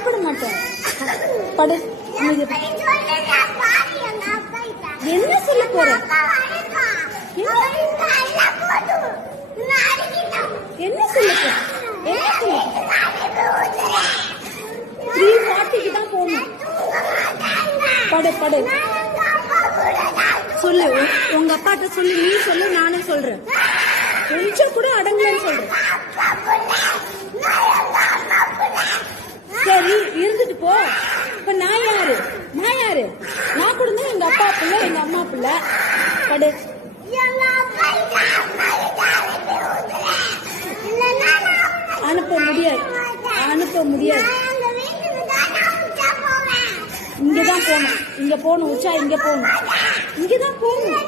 சாப்பிட மாட்டேன். படு. என்ன சொல்ல போற? என்ன சொல்ல போற? 3:40 தான் போகணும். படு படு. சொல்லு, உங்க அப்பாட்ட சொல்லு. நீ சொல்லு, நானும் சொல்றேன். கொஞ்சம் கூட அடங்கலன்னு சொல்றேன். சரி, இருந்துட்டு போ. இப்ப நான் யாரு? நான் கூட தான் எங்க அப்பா பிள்ளை, எங்க அம்மா பிள்ளை. படு. அனுப்ப முடியாது. இங்கதான் போகணும். இங்க போகணும். உச்சா இங்க போகணும். இங்கதான் போகணும்.